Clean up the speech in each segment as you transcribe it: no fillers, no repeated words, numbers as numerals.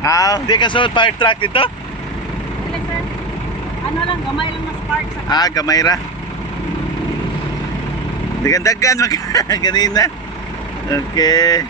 Di ka sa fire truck dito? Dili, sir. Ano lang, gamay lang na spark sa... Gamay ra. Dagan-dagan kanina. Okay.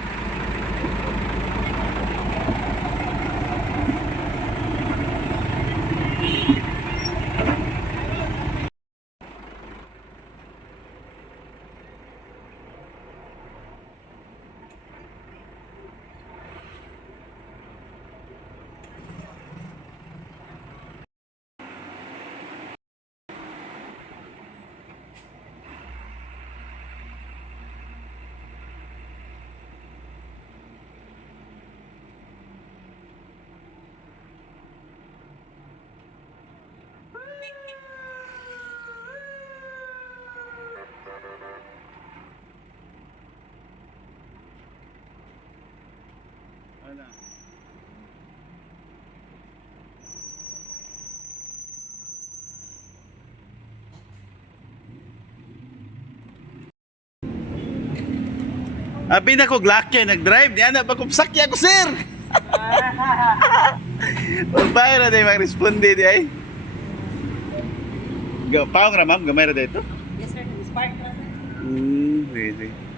Wala. Abi na ko glakya nag-drive niya na pagkupsakya ko sir. Pagbayar na tayo mag-responde di ay. Paong ra ma'am, gamay ra dito? Yes, sir. Spark na, sir. Pwede.